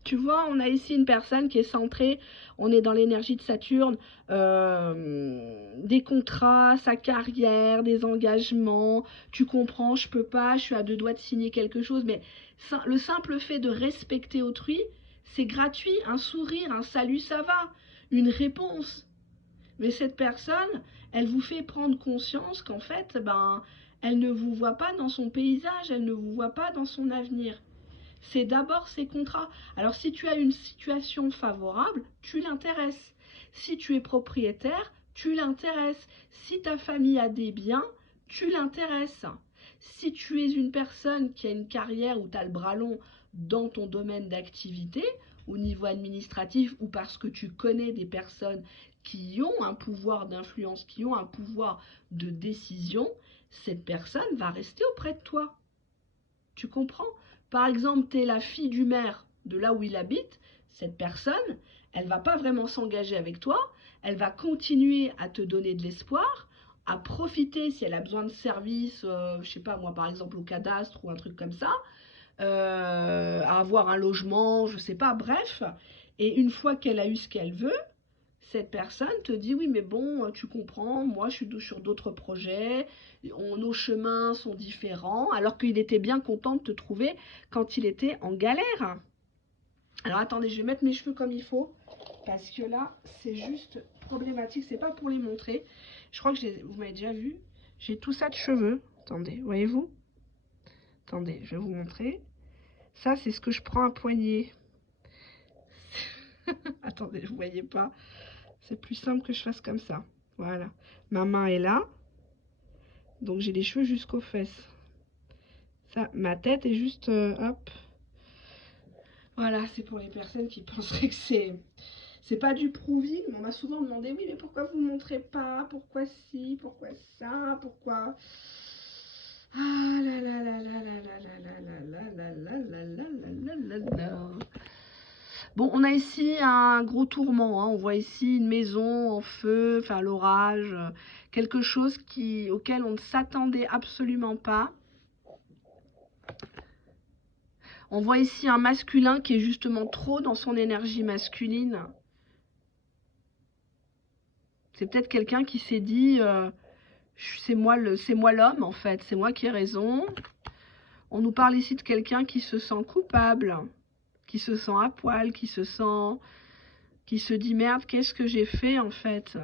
Tu vois, on a ici une personne qui est centrée, on est dans l'énergie de Saturne, des contrats, sa carrière, des engagements, tu comprends, je peux pas, je suis à 2 doigts de signer quelque chose, mais le simple fait de respecter autrui, c'est gratuit, un sourire, un salut, ça va, une réponse. Mais cette personne, elle vous fait prendre conscience qu'en fait, ben, elle ne vous voit pas dans son paysage, elle ne vous voit pas dans son avenir. C'est d'abord ses contrats. Alors si tu as une situation favorable, tu l'intéresses. Si tu es propriétaire, tu l'intéresses. Si ta famille a des biens, tu l'intéresses. Si tu es une personne qui a une carrière où tu as le bras long dans ton domaine d'activité, au niveau administratif ou parce que tu connais des personnes qui ont un pouvoir d'influence, qui ont un pouvoir de décision, cette personne va rester auprès de toi. Tu comprends? Par exemple, tu es la fille du maire de là où il habite, cette personne, elle ne va pas vraiment s'engager avec toi, elle va continuer à te donner de l'espoir, à profiter si elle a besoin de services, je sais pas moi par exemple au cadastre ou un truc comme ça, à avoir un logement, je sais pas, bref. Et une fois qu'elle a eu ce qu'elle veut, cette personne te dit oui mais bon tu comprends, moi je suis sur d'autres projets, nos chemins sont différents, alors qu'il était bien content de te trouver quand il était en galère. Alors attendez, je vais mettre mes cheveux comme il faut, parce que là c'est juste problématique, c'est pas pour les montrer. Je crois que vous m'avez déjà vu, j'ai tout ça de cheveux, attendez, voyez-vous? Attendez, je vais vous montrer. Ça c'est ce que je prends à poignée. Attendez, vous voyez pas? C'est plus simple que je fasse comme ça. Voilà. Ma main est là. Donc j'ai les cheveux jusqu'aux fesses. Ça, ma tête est juste... hop. Voilà, c'est pour les personnes qui penseraient que c'est pas du proving. On m'a souvent demandé, oui, mais pourquoi vous ne montrez pas? Pourquoi ci? Pourquoi ça? Pourquoi... Ah là là là là là là là là là là là là là là là. Bon, on a ici un gros tourment, hein. On voit ici une maison en feu, enfin l'orage, quelque chose auquel on ne s'attendait absolument pas. On voit ici un masculin qui est justement trop dans son énergie masculine. C'est peut-être quelqu'un qui s'est dit, c'est moi l'homme en fait, c'est moi qui ai raison. On nous parle ici de quelqu'un qui se sent coupable, qui se sent à poil, qui se dit merde, qu'est-ce que j'ai fait en fait?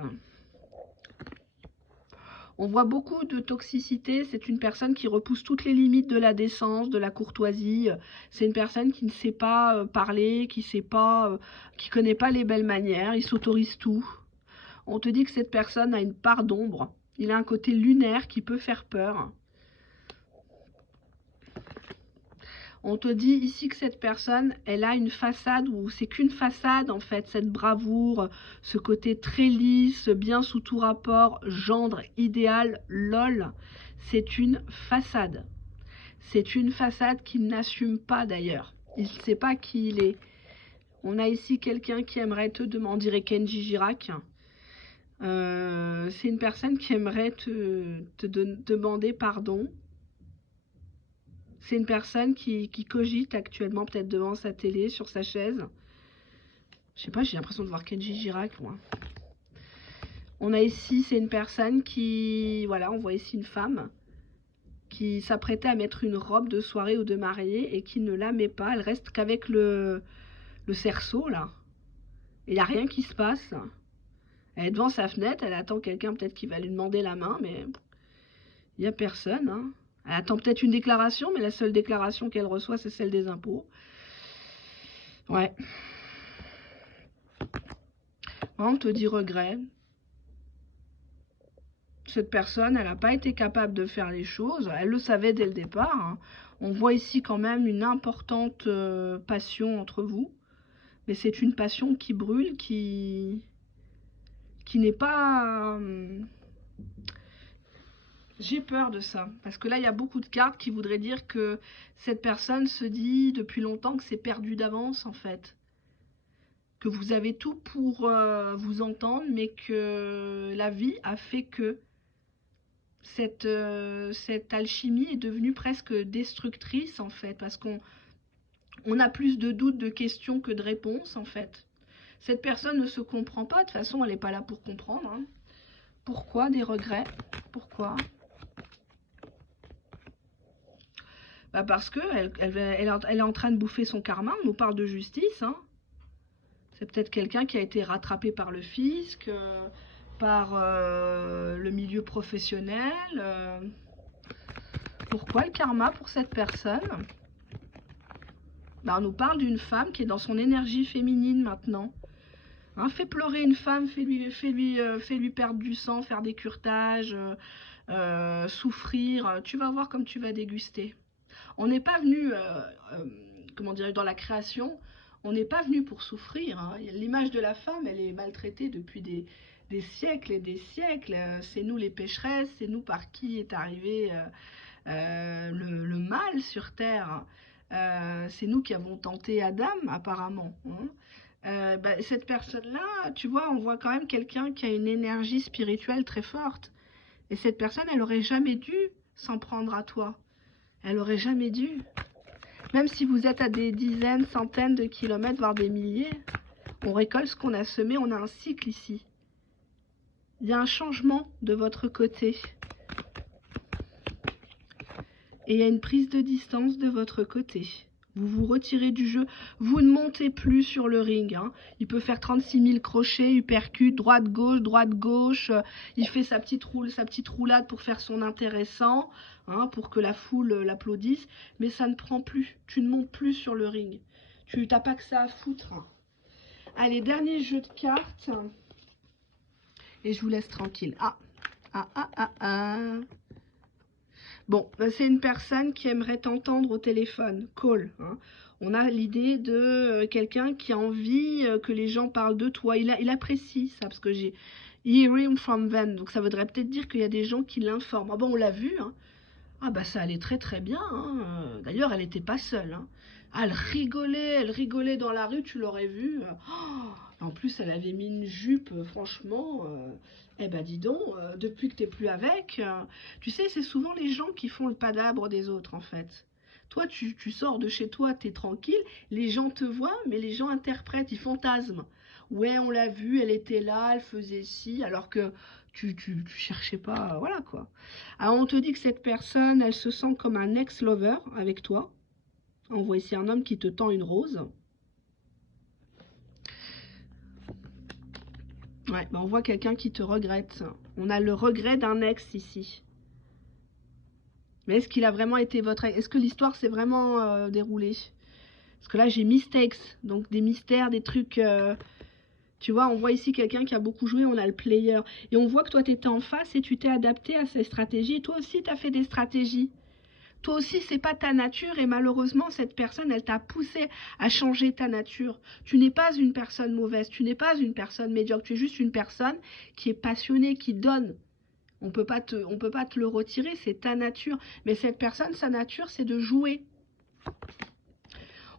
On voit beaucoup de toxicité, c'est une personne qui repousse toutes les limites de la décence, de la courtoisie. C'est une personne qui ne sait pas parler, qui connaît pas les belles manières, il s'autorise tout. On te dit que cette personne a une part d'ombre, il a un côté lunaire qui peut faire peur. On te dit ici que cette personne, elle a une façade, ou c'est qu'une façade en fait, cette bravoure, ce côté très lisse, bien sous tout rapport, gendre, idéal, lol, c'est une façade. C'est une façade qu'il n'assume pas d'ailleurs. Il ne sait pas qui il est. On a ici quelqu'un qui aimerait te demander, on dirait Kenji Girac. C'est une personne qui aimerait te demander pardon. C'est une personne qui cogite actuellement peut-être devant sa télé, sur sa chaise. Je sais pas, j'ai l'impression de voir Kenji Girac, moi. On a ici, c'est une personne qui... Voilà, on voit ici une femme qui s'apprêtait à mettre une robe de soirée ou de mariée et qui ne la met pas. Elle reste qu'avec le cerceau, là. Il n'y a rien qui se passe. Elle est devant sa fenêtre, elle attend quelqu'un peut-être qui va lui demander la main, mais il n'y a personne. Hein. Elle attend peut-être une déclaration, mais la seule déclaration qu'elle reçoit, c'est celle des impôts. Ouais. On te dit regret. Cette personne, elle n'a pas été capable de faire les choses. Elle le savait dès le départ. Hein. On voit ici quand même une importante passion entre vous. Mais c'est une passion qui brûle, qui n'est pas... J'ai peur de ça. Parce que là, il y a beaucoup de cartes qui voudraient dire que cette personne se dit depuis longtemps que c'est perdu d'avance, en fait. Que vous avez tout pour vous entendre, mais que la vie a fait que cette alchimie est devenue presque destructrice, en fait. Parce qu'on a plus de doutes, de questions que de réponses, en fait. Cette personne ne se comprend pas. De toute façon, elle n'est pas là pour comprendre. Hein. Pourquoi des regrets? Pourquoi? Bah parce qu'elle est en train de bouffer son karma. On nous parle de justice. Hein. C'est peut-être quelqu'un qui a été rattrapé par le fisc, par le milieu professionnel. Pourquoi le karma pour cette personne? Bah on nous parle d'une femme qui est dans son énergie féminine maintenant. Hein, fais pleurer une femme, fais lui perdre du sang, faire des curetages, souffrir. Tu vas voir comme tu vas déguster. On n'est pas venu, comment dire, dans la création, on n'est pas venu pour souffrir. Hein. L'image de la femme, elle est maltraitée depuis des siècles et des siècles. C'est nous les pécheresses, c'est nous par qui est arrivé le mal sur Terre. C'est nous qui avons tenté Adam, apparemment. Hein. Bah, cette personne-là, tu vois, on voit quand même quelqu'un qui a une énergie spirituelle très forte. Et cette personne, elle aurait jamais dû s'en prendre à toi. Elle aurait jamais dû. Même si vous êtes à des dizaines, centaines de kilomètres, voire des milliers, on récolte ce qu'on a semé, on a un cycle ici. Il y a un changement de votre côté. Et il y a une prise de distance de votre côté. Vous vous retirez du jeu, vous ne montez plus sur le ring. Hein. Il peut faire 36 000 crochets, uppercut, droite-gauche. Il fait sa petite roulade pour faire son intéressant, hein, pour que la foule l'applaudisse. Mais ça ne prend plus, tu ne montes plus sur le ring. Tu n'as pas que ça à foutre. Allez, dernier jeu de cartes. Et je vous laisse tranquille. Bon, c'est une personne qui aimerait t'entendre au téléphone, call. Hein. On a l'idée de quelqu'un qui a envie que les gens parlent de toi. Il apprécie ça, parce que j'ai hearing from them. Donc ça voudrait peut-être dire qu'il y a des gens qui l'informent. Ah bon, on l'a vu. Hein. Ah bah ça allait très très bien. Hein. D'ailleurs, elle n'était pas seule. Hein. Ah, elle rigolait dans la rue, tu l'aurais vu. En plus, elle avait mis une jupe, franchement... Eh ben dis donc, depuis que t'es plus avec, tu sais, c'est souvent les gens qui font le padabre des autres en fait. Toi, tu sors de chez toi, t'es tranquille, les gens te voient, mais les gens interprètent, ils fantasment. Ouais, on l'a vu, elle était là, elle faisait ci, alors que tu cherchais pas, voilà quoi. Alors on te dit que cette personne, elle se sent comme un ex-lover avec toi. On voit ici un homme qui te tend une rose. Ouais, bah on voit quelqu'un qui te regrette. On a le regret d'un ex ici. Mais est-ce qu'il a vraiment été votre ex? Est-ce que l'histoire s'est vraiment déroulée? Parce que là, j'ai mistakes. Donc des mystères, des trucs... tu vois, on voit ici quelqu'un qui a beaucoup joué, on a le player. Et on voit que toi, tu étais en face et tu t'es adapté à ces stratégies. Et toi aussi, tu as fait des stratégies. Toi aussi, c'est pas ta nature et malheureusement, cette personne, elle t'a poussé à changer ta nature. Tu n'es pas une personne mauvaise, tu n'es pas une personne médiocre, tu es juste une personne qui est passionnée, qui donne. On peut pas te le retirer, c'est ta nature. Mais cette personne, sa nature, c'est de jouer.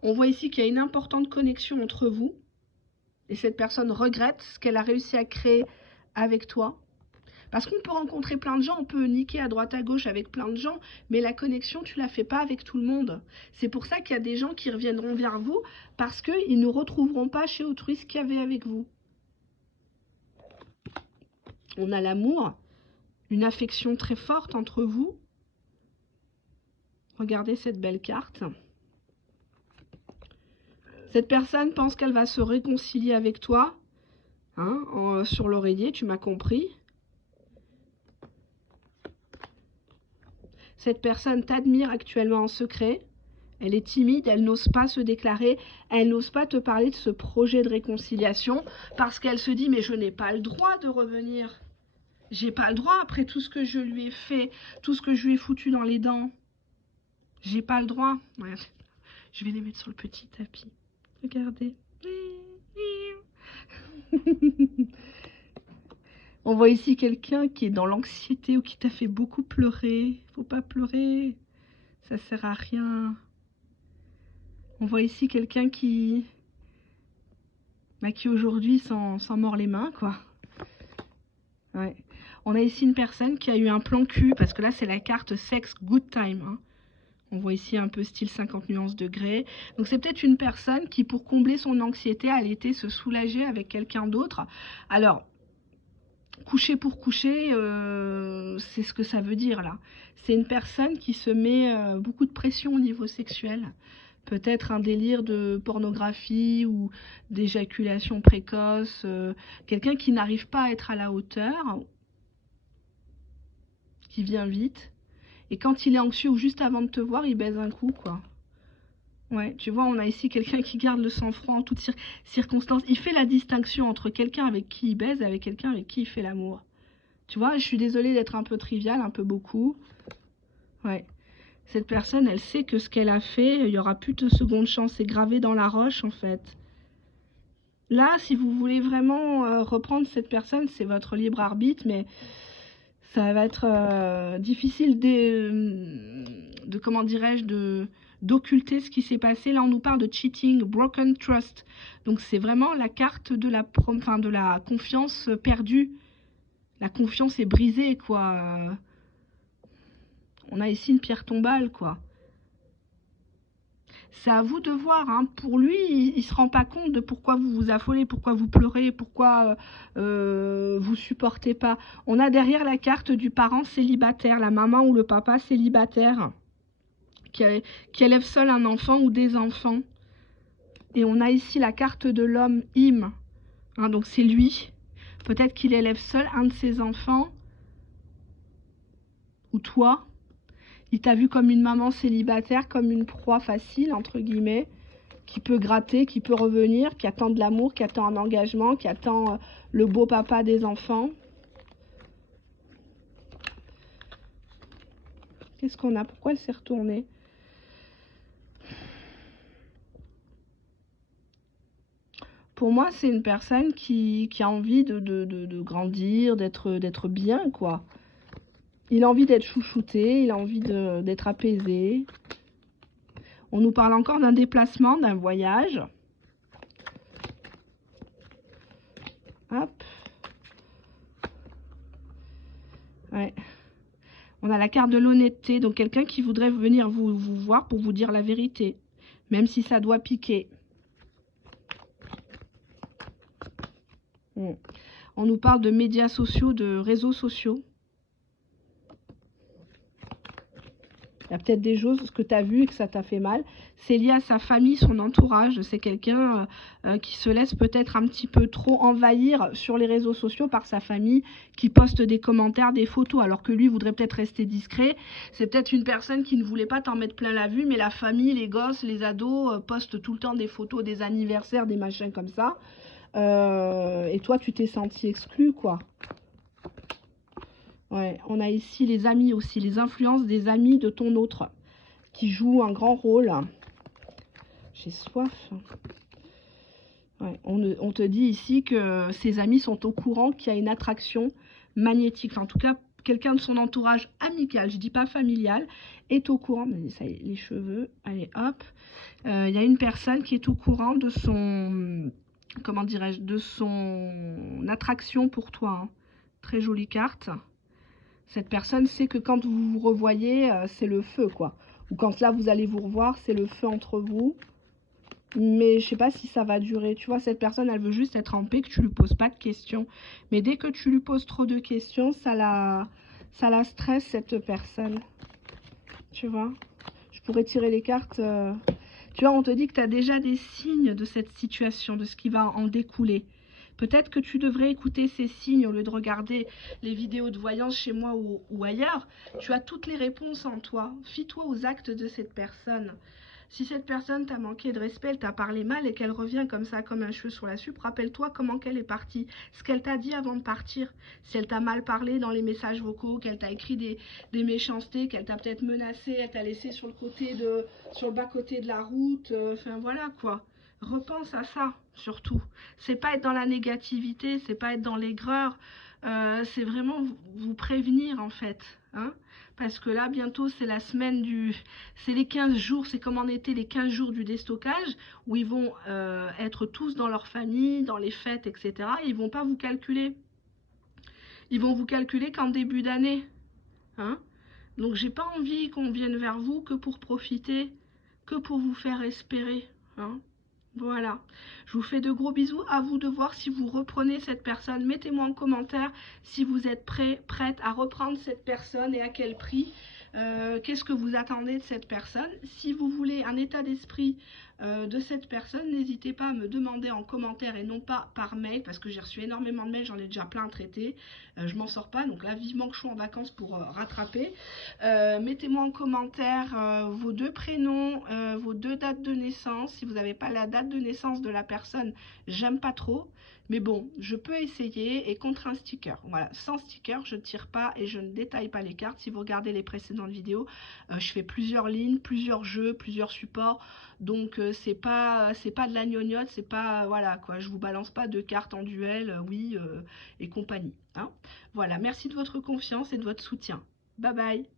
On voit ici qu'il y a une importante connexion entre vous et cette personne regrette ce qu'elle a réussi à créer avec toi. Parce qu'on peut rencontrer plein de gens, on peut niquer à droite à gauche avec plein de gens, mais la connexion, tu la fais pas avec tout le monde. C'est pour ça qu'il y a des gens qui reviendront vers vous, parce qu'ils ne retrouveront pas chez autrui ce qu'il y avait avec vous. On a l'amour, une affection très forte entre vous. Regardez cette belle carte. Cette personne pense qu'elle va se réconcilier avec toi. Hein, sur l'oreiller, tu m'as compris. Cette personne t'admire actuellement en secret. Elle est timide, elle n'ose pas se déclarer, elle n'ose pas te parler de ce projet de réconciliation parce qu'elle se dit mais je n'ai pas le droit de revenir. J'ai pas le droit après tout ce que je lui ai fait, tout ce que je lui ai foutu dans les dents. J'ai pas le droit. Ouais. Je vais les mettre sur le petit tapis. Regardez. On voit ici quelqu'un qui est dans l'anxiété ou qui t'a fait beaucoup pleurer. Faut pas pleurer. Ça sert à rien. On voit ici quelqu'un qui aujourd'hui s'en mord les mains, quoi. Ouais. On a ici une personne qui a eu un plan cul, parce que là, c'est la carte Sex Good Time. Hein. On voit ici un peu style 50 nuances de gré. Donc c'est peut-être une personne qui, pour combler son anxiété, a été se soulager avec quelqu'un d'autre. Alors, coucher pour coucher, c'est ce que ça veut dire là. C'est une personne qui se met beaucoup de pression au niveau sexuel. Peut-être un délire de pornographie ou d'éjaculation précoce. Quelqu'un qui n'arrive pas à être à la hauteur, qui vient vite. Et quand il est anxieux ou juste avant de te voir, il baise un coup, quoi. Ouais, tu vois, on a ici quelqu'un qui garde le sang-froid en toutes circonstances. Il fait la distinction entre quelqu'un avec qui il baise et avec quelqu'un avec qui il fait l'amour. Tu vois, je suis désolée d'être un peu triviale, un peu beaucoup. Ouais. Cette personne, elle sait que ce qu'elle a fait, il n'y aura plus de seconde chance. C'est gravé dans la roche, en fait. Là, si vous voulez vraiment reprendre cette personne, c'est votre libre arbitre, mais ça va être difficile de comment dirais-je, d'occulter ce qui s'est passé. Là, on nous parle de cheating, broken trust. Donc, c'est vraiment la carte de la confiance perdue. La confiance est brisée, quoi. On a ici une pierre tombale, quoi. C'est à vous de voir. Hein. Pour lui, il ne se rend pas compte de pourquoi vous vous affolez, pourquoi vous pleurez, pourquoi vous supportez pas. On a derrière la carte du parent célibataire, la maman ou le papa célibataire, qui élève seul un enfant ou des enfants. Et on a ici la carte de l'homme, Im. Hein, donc c'est lui. Peut-être qu'il élève seul un de ses enfants. Ou toi. Il t'a vu comme une maman célibataire, comme une proie facile, entre guillemets, qui peut gratter, qui peut revenir, qui attend de l'amour, qui attend un engagement, qui attend le beau papa des enfants. Qu'est-ce qu'on a? Pourquoi elle s'est retournée? Pour moi, c'est une personne qui a envie de grandir, d'être bien, quoi. Il a envie d'être chouchouté, il a envie d'être apaisé. On nous parle encore d'un déplacement, d'un voyage. Hop. Ouais. On a la carte de l'honnêteté, donc quelqu'un qui voudrait venir vous voir pour vous dire la vérité, même si ça doit piquer. On nous parle de médias sociaux, de réseaux sociaux. Il y a peut-être des choses que tu as vues et que ça t'a fait mal. C'est lié à sa famille, son entourage. C'est quelqu'un qui se laisse peut-être un petit peu trop envahir sur les réseaux sociaux par sa famille, qui poste des commentaires, des photos, alors que lui voudrait peut-être rester discret. C'est peut-être une personne qui ne voulait pas t'en mettre plein la vue, mais la famille, les gosses, les ados postent tout le temps des photos, des anniversaires, des machins comme ça. Et toi, tu t'es senti exclu, quoi. Ouais, on a ici les amis aussi, les influences des amis de ton autre, qui jouent un grand rôle. J'ai soif. Ouais, on te dit ici que ses amis sont au courant qu'il y a une attraction magnétique. Enfin, en tout cas, quelqu'un de son entourage amical, je dis pas familial, est au courant. Mais ça y est, les cheveux, allez hop. Il y a une personne qui est au courant de son, comment dirais-je, de son attraction pour toi. Hein. Très jolie carte. Cette personne sait que quand vous vous revoyez, c'est le feu, quoi. Ou quand là, vous allez vous revoir, c'est le feu entre vous. Mais je sais pas si ça va durer. Tu vois, cette personne, elle veut juste être en paix, que tu lui poses pas de questions. Mais dès que tu lui poses trop de questions, ça la stresse, cette personne. Tu vois, je pourrais tirer les cartes. Tu vois, on te dit que tu as déjà des signes de cette situation, de ce qui va en découler. Peut-être que tu devrais écouter ces signes au lieu de regarder les vidéos de voyance chez moi ou ailleurs. Tu as toutes les réponses en toi. Fie-toi aux actes de cette personne. Si cette personne t'a manqué de respect, elle t'a parlé mal et qu'elle revient comme ça, comme un cheveu sur la soupe, rappelle-toi comment qu'elle est partie, ce qu'elle t'a dit avant de partir. Si elle t'a mal parlé dans les messages vocaux, qu'elle t'a écrit des méchancetés, qu'elle t'a peut-être menacé, elle t'a laissé sur le bas-côté de la route, enfin voilà quoi. Repense à ça, surtout. C'est pas être dans la négativité, c'est pas être dans l'aigreur, c'est vraiment vous prévenir en fait, hein. Parce que là, bientôt, c'est la semaine c'est les 15 jours, c'est comme en été les 15 jours du déstockage, où ils vont être tous dans leur famille, dans les fêtes, etc. Et ils vont pas vous calculer. Ils vont vous calculer qu'en début d'année, hein. Donc, j'ai pas envie qu'on vienne vers vous que pour profiter, que pour vous faire espérer, hein. Voilà, je vous fais de gros bisous. À vous de voir si vous reprenez cette personne. Mettez-moi en commentaire si vous êtes prête à reprendre cette personne et à quel prix. Qu'est-ce que vous attendez de cette personne? Si vous voulez un état d'esprit de cette personne, n'hésitez pas à me demander en commentaire et non pas par mail, parce que j'ai reçu énormément de mails, j'en ai déjà plein traités. Je m'en sors pas, donc là vivement que je sois en vacances pour rattraper. Mettez-moi en commentaire vos 2 prénoms, vos 2 dates de naissance. Si vous n'avez pas la date de naissance de la personne, j'aime pas trop. Mais bon, je peux essayer et contre un sticker. Voilà, sans sticker, je ne tire pas et je ne détaille pas les cartes. Si vous regardez les précédentes vidéos, je fais plusieurs lignes, plusieurs jeux, plusieurs supports. Donc c'est pas de la gnognotte, c'est pas voilà quoi. Je vous balance pas de cartes en duel, oui et compagnie. Hein. Voilà, merci de votre confiance et de votre soutien. Bye bye.